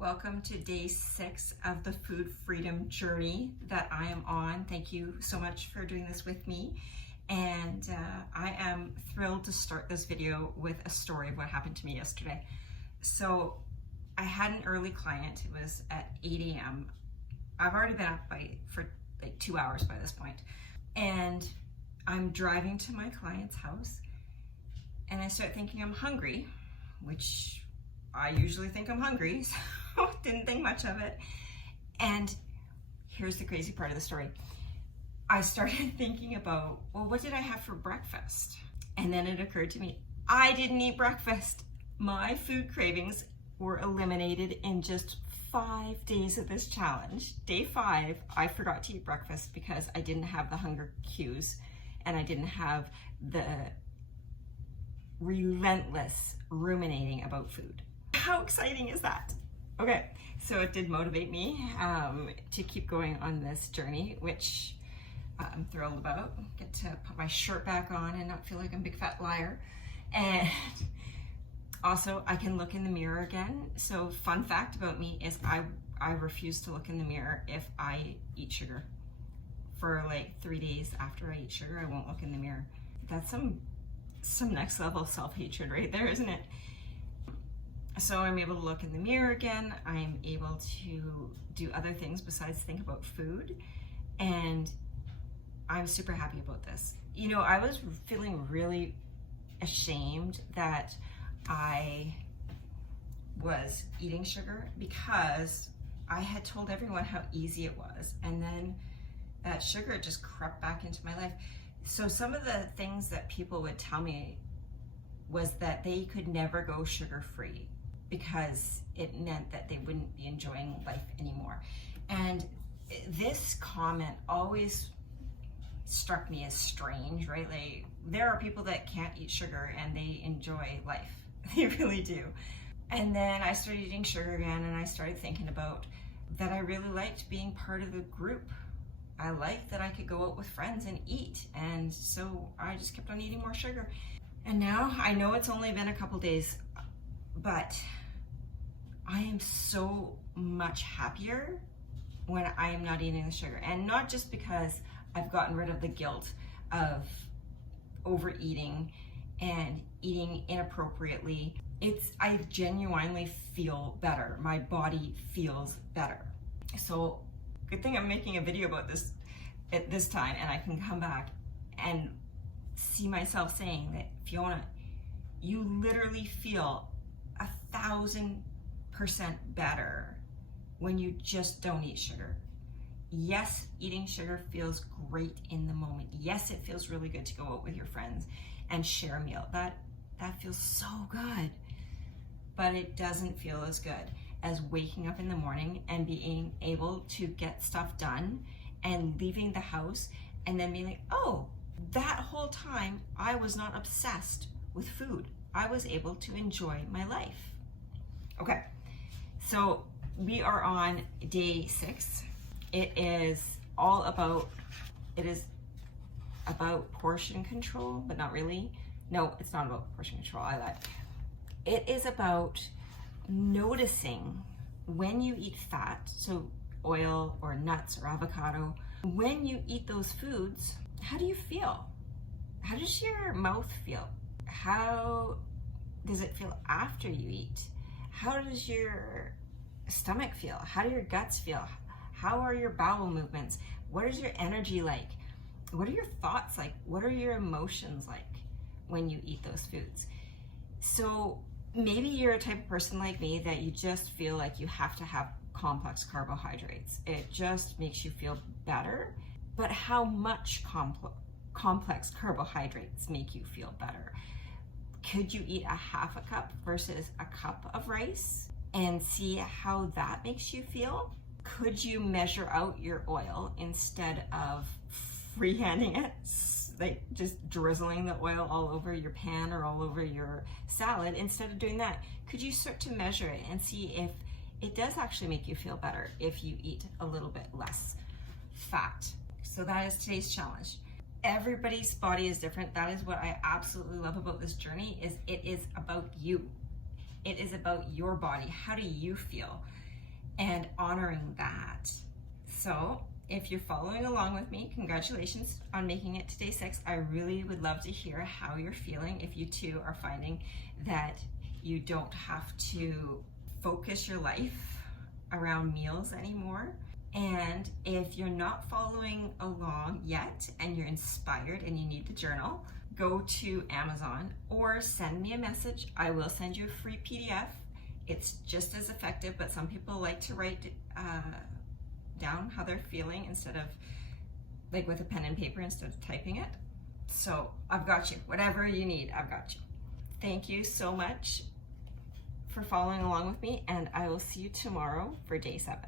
Welcome to day 6 of the food freedom journey that I am on. Thank you so much for doing this with me. And I am thrilled to start this video with a story of what happened to me yesterday. So I had an early client. It was at 8 a.m. I've already been up for like 2 hours by this point. And I'm driving to my client's house and I start thinking I'm hungry, which I usually think I'm hungry, so didn't think much of it. And here's the crazy part of the story. I started thinking about, well, what did I have for breakfast? And then it occurred to me, I didn't eat breakfast. My food cravings were eliminated in just 5 days of this challenge. Day 5, I forgot to eat breakfast because I didn't have the hunger cues and I didn't have the relentless ruminating about food. How exciting is that? Okay, so it did motivate me to keep going on this journey, which I'm thrilled about. Get to put my shirt back on and not feel like I'm a big fat liar. And also I can look in the mirror again. So fun fact about me is I refuse to look in the mirror if I eat sugar. For like 3 days after I eat sugar, I won't look in the mirror. That's some next level self-hatred right there, isn't it? So I'm able to look in the mirror again. I'm able to do other things besides think about food. And I'm super happy about this. You know, I was feeling really ashamed that I was eating sugar because I had told everyone how easy it was. And then that sugar just crept back into my life. So some of the things that people would tell me was that they could never go sugar-free because it meant that they wouldn't be enjoying life anymore. And this comment always struck me as strange, right? Like, there are people that can't eat sugar and they enjoy life. They really do. And then I started eating sugar again and I started thinking about that I really liked being part of the group. I liked that I could go out with friends and eat. And so I just kept on eating more sugar. And now I know it's only been a couple days, but I am so much happier when I am not eating the sugar. And not just because I've gotten rid of the guilt of overeating and eating inappropriately. I genuinely feel better. My body feels better. So good thing I'm making a video about this at this time and I can come back and see myself saying that, Fiona, you literally feel 1,000% better when you just don't eat sugar. Yes, eating sugar feels great in the moment. Yes, it feels really good to go out with your friends and share a meal. That feels so good. But it doesn't feel as good as waking up in the morning and being able to get stuff done and leaving the house and then being like, oh, that whole time I was not obsessed with food. I was able to enjoy my life. Okay, so we are on day 6. It is about portion control, but not really. No, it's not about portion control. I lied. It is about noticing when you eat fat, so oil or nuts or avocado, when you eat those foods, how do you feel? How does your mouth feel? How does it feel after you eat? How does your stomach feel? How do your guts feel? How are your bowel movements? What is your energy like? What are your thoughts like? What are your emotions like when you eat those foods? So maybe you're a type of person like me that you just feel like you have to have complex carbohydrates. It just makes you feel better. But how much complex carbohydrates make you feel better? Could you eat a half a cup versus a cup of rice and see how that makes you feel? Could you measure out your oil instead of freehanding it, like just drizzling the oil all over your pan or all over your salad? Instead of doing that, could you start to measure it and see if it does actually make you feel better if you eat a little bit less fat? So that is today's challenge. Everybody's body is different. That is what I absolutely love about this journey, is it is about you. It is about your body. How do you feel? and honoring that. So if you're following along with me, congratulations on making it to day 6. I really would love to hear how you're feeling, if you too are finding that you don't have to focus your life around meals anymore. And if you're not following along yet and you're inspired and you need the journal, go to Amazon or send me a message. I will send you a free PDF. It's just as effective, but some people like to write down how they're feeling instead of like with a pen and paper instead of typing it. So I've got you. Whatever you need, I've got you. Thank you so much for following along with me, and I will see you tomorrow for day 7.